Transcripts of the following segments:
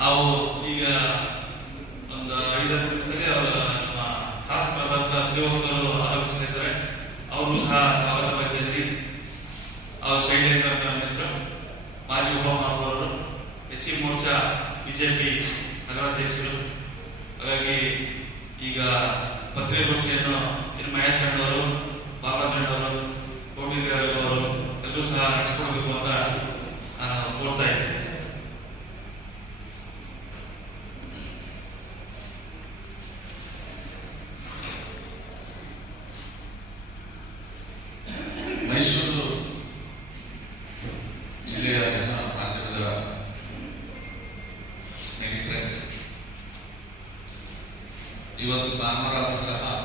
ನಾವು ಈಗ ಒಂದು ಐದತ್ತು ಸರಿ ಅವರ ನಮ್ಮ ಶಾಸಕರಾದಂಥ ಶ್ರೀವಾಸ್ತವರು ಆಲೋಚನೆ ಇದ್ದಾರೆ ಅವರು ಸಹ ಸ್ವಾಗತ ಬಯಸಿದ್ರಿ ಅವರು ಶೈಲೇಂದ್ರ ಅಂತ ಹೆಸರು ಮಾಜಿ ಉಪಮಹಾಪೌರರು ಎಸ್ ಸಿ ಮೋರ್ಚಾ, ಬಿಜೆಪಿ ನಗರಾಧ್ಯಕ್ಷರು. ಹಾಗಾಗಿ ಈಗ ಪತ್ರಿಕಾಗೋಷ್ಠಿಯನ್ನು ಇನ್ನು ಮಹೇಶ್ ಅಣ್ಣವರು ಬಾಲಚಂಡವರು ಕೋಟಿಗಾರರು ಎಲ್ಲರೂ ಸಹ ನಡೆಸ್ಕೊಳ್ಬೇಕು ಅಂತ ನಾನು ಕೋರ್ತಾ ಇದ್ದೀನಿ. ಇವತ್ತು ಕಾಮರಾಜ್ ಸಹ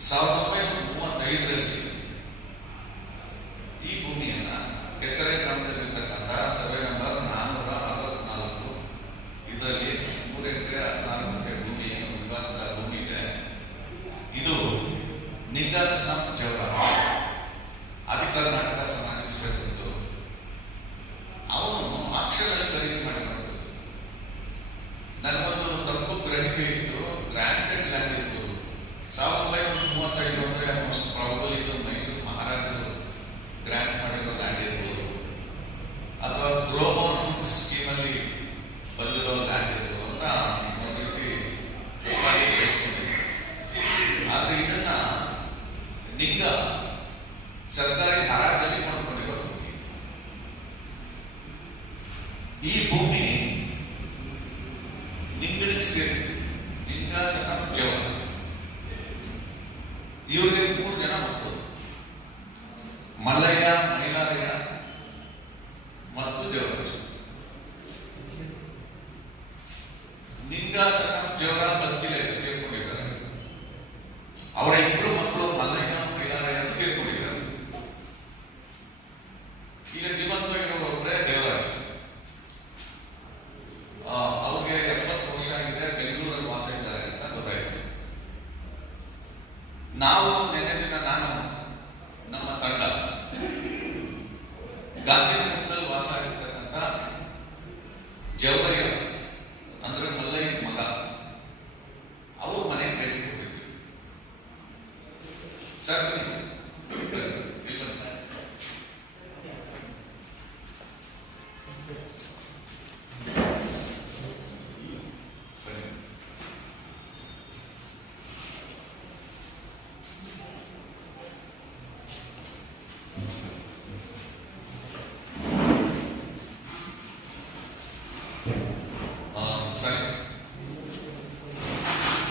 Some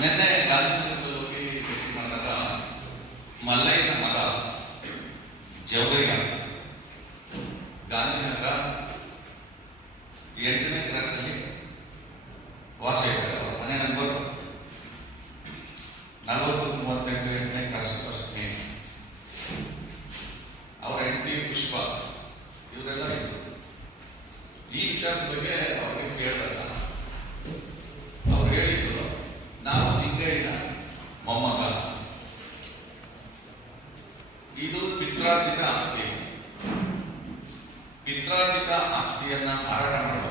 निर्णय രാഷ്ട്രീയം നാം ധാരണമുണ്ട്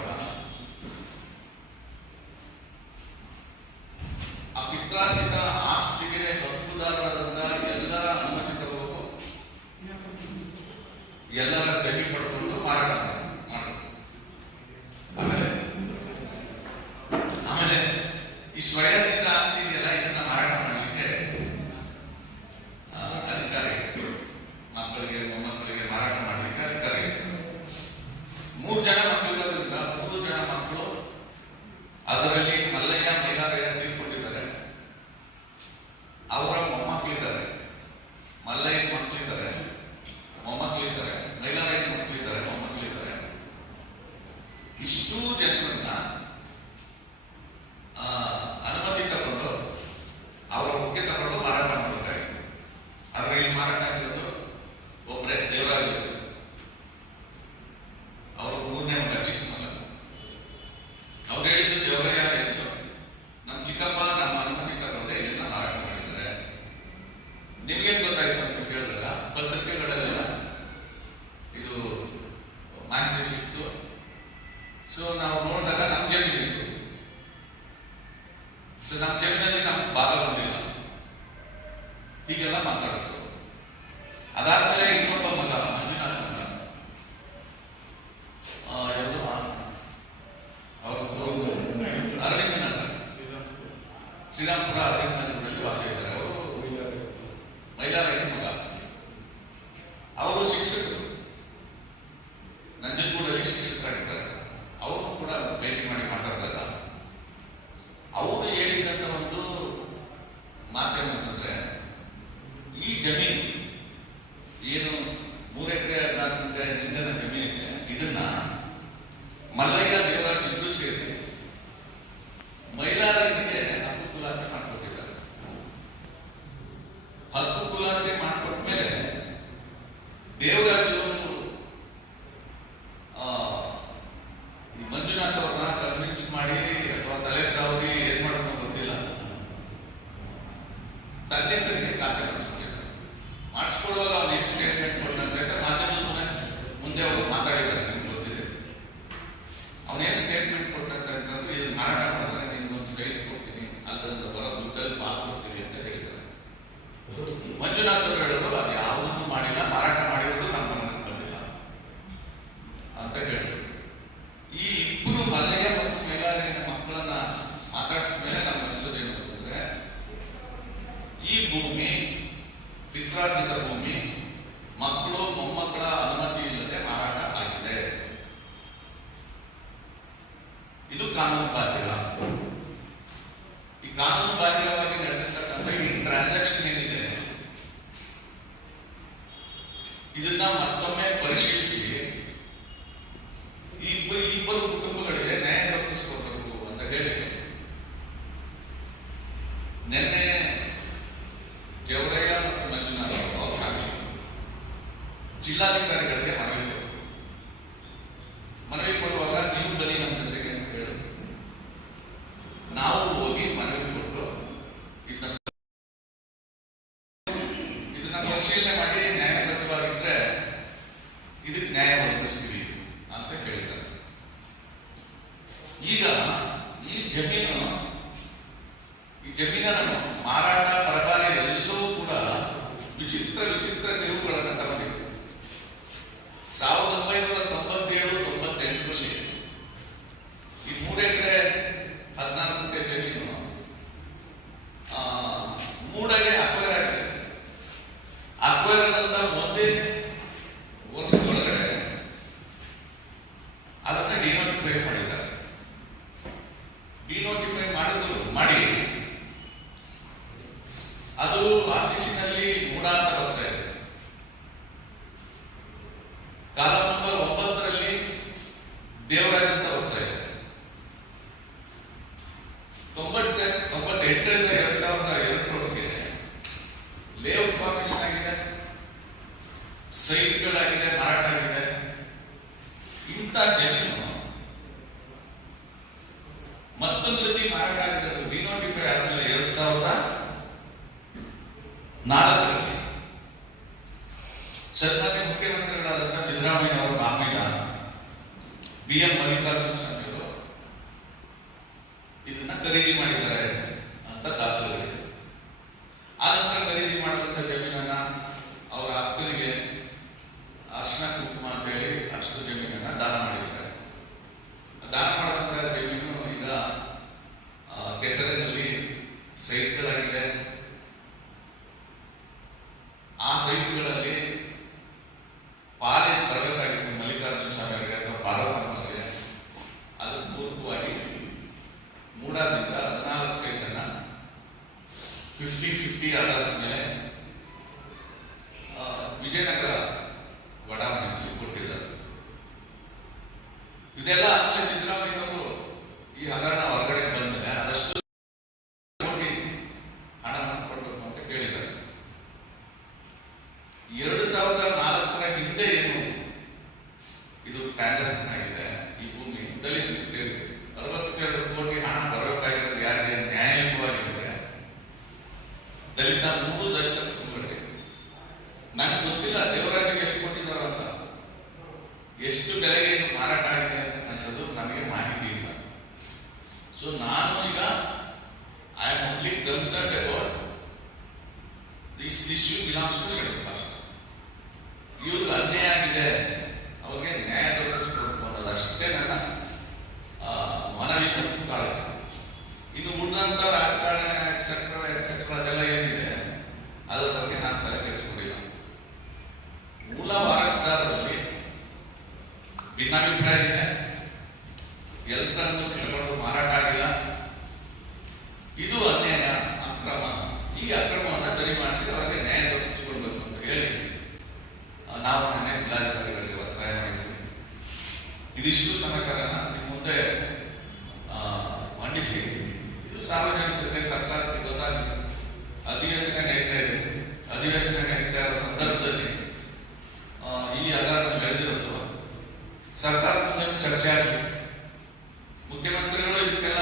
prática posible manera. ಖರೀದಿ ಮಾಡಿದ್ದಾರೆ y ಸರ್ಕಾರದೊಂದಿಗೆ ಚರ್ಚೆ ಆಗಲಿ ಮುಖ್ಯಮಂತ್ರಿಗಳು ಇದಕ್ಕೆಲ್ಲ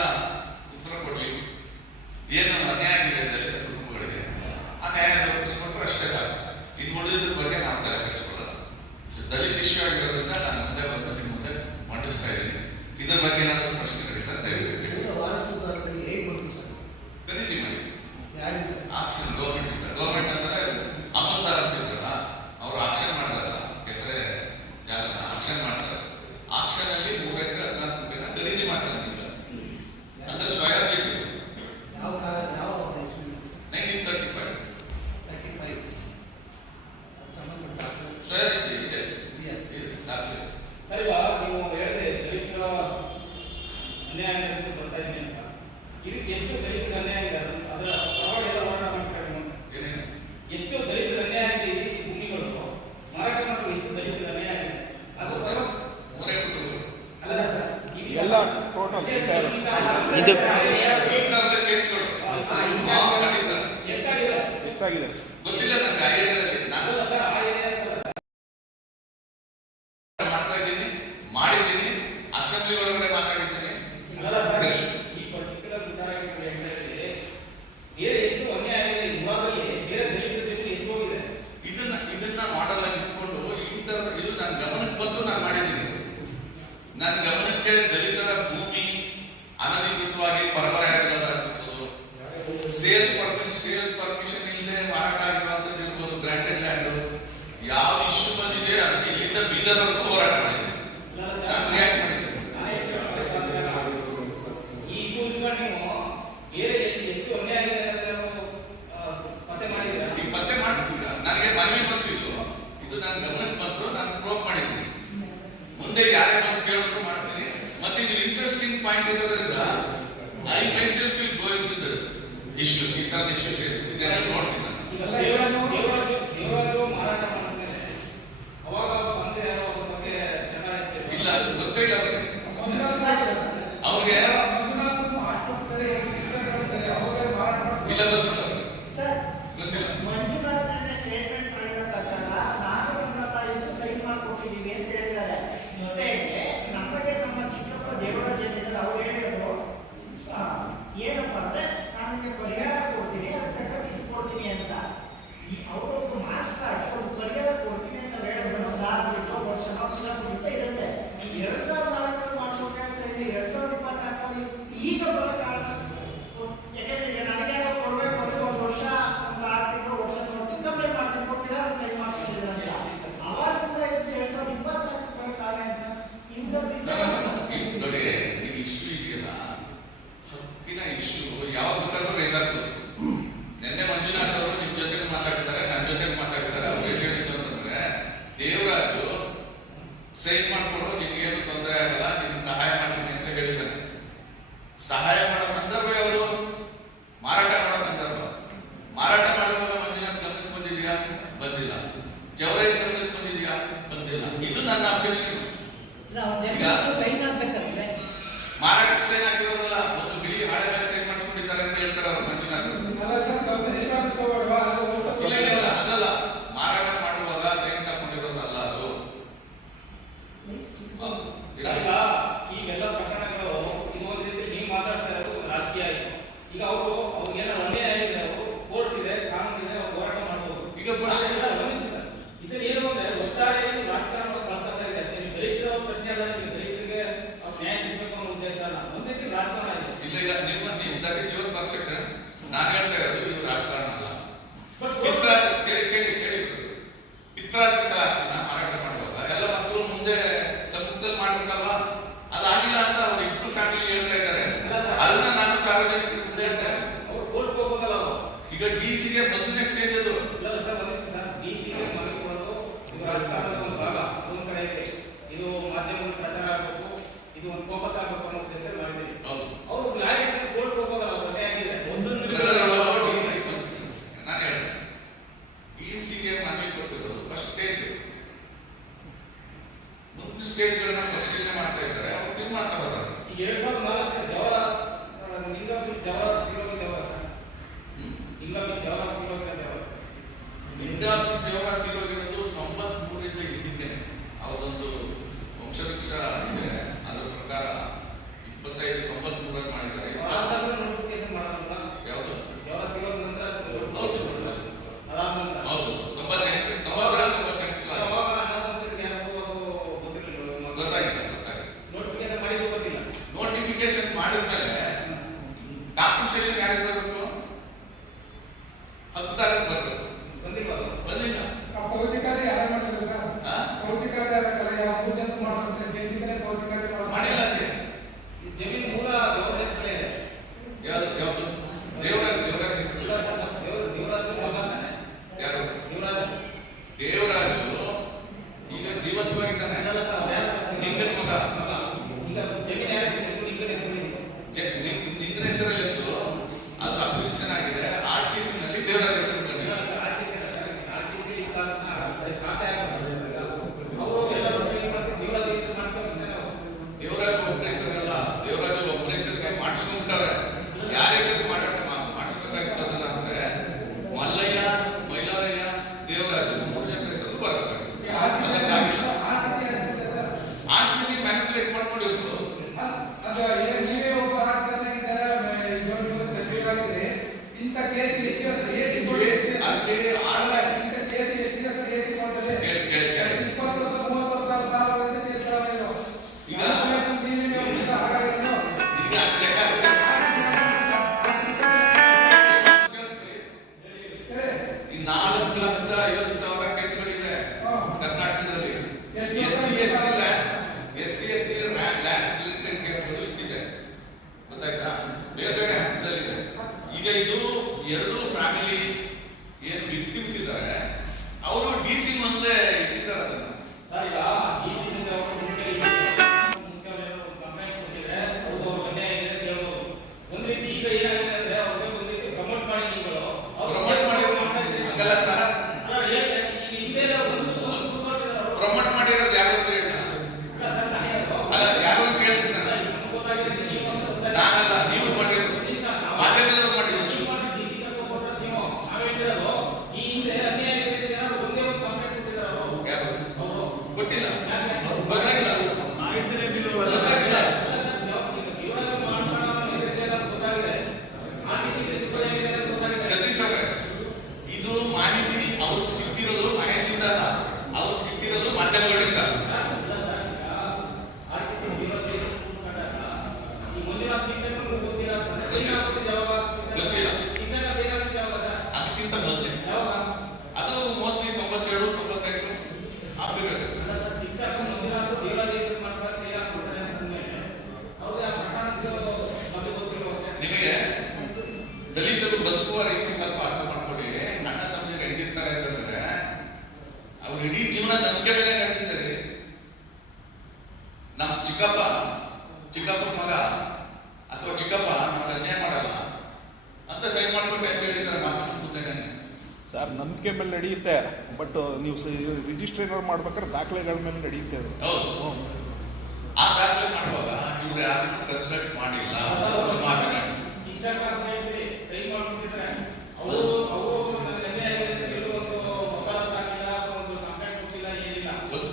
இரு எட்டு விரைவுகளை que ಇಷ್ಟು ಸಿಗ್ತದೆ ಇಷ್ಟು ಸಿಗ್ತದೆ ನೋಡ್ತೀನಿ ಈಗ ಡಿ ಸೀರಿಯಸ್ ಮೊದಲನೇ ಸ್ಟೇಜ್ ಅದು? ಡಿ ಸೀರಿಯಸ್ ಮಲಗಿಕೊಂಡು ಇದು ರಾಜಕಾರಣದ ಒಂದು ಭಾಗ. ಒಂದು ಕಡೆ ಇದೆ ಇದು ಮಾಧ್ಯಮ ಪ್ರಚಾರ ಆಗಬೇಕು. ಇದು ಒಂದು ಫೋಕಸ್ ಆಗಬೇಕು ಅನ್ನೋ ಉದ್ದೇಶ ಮಾಡಿದ್ದೀನಿ ರಿಜಿಸ್ಟ್ರೇನರ್ ಮಾಡ್ಬೇಕಾದ್ರೆ ದಾಖಲೆಗಳ ಮೇಲೆ ನಡೀತಾ ಇದೆ ಆ ದಾಖಲೆ ಮಾಡುವಾಗ ಇವ್ರು ಯಾರನ್ನು ಕನ್ಸಲ್ಟ್ ಮಾಡಿಲ್ಲ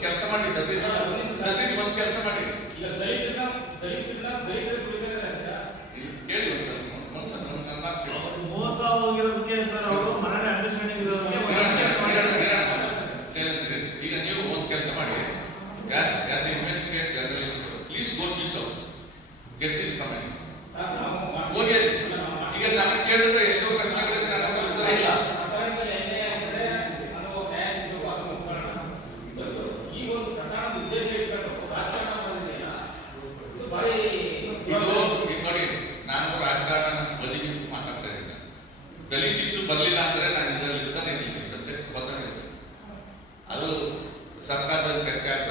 ಕೆಲಸ ಮಾಡಿ ಸತೀಶ್. ಒಂದು ಕೆಲಸ ಮಾಡಿ. sampai meningkatkan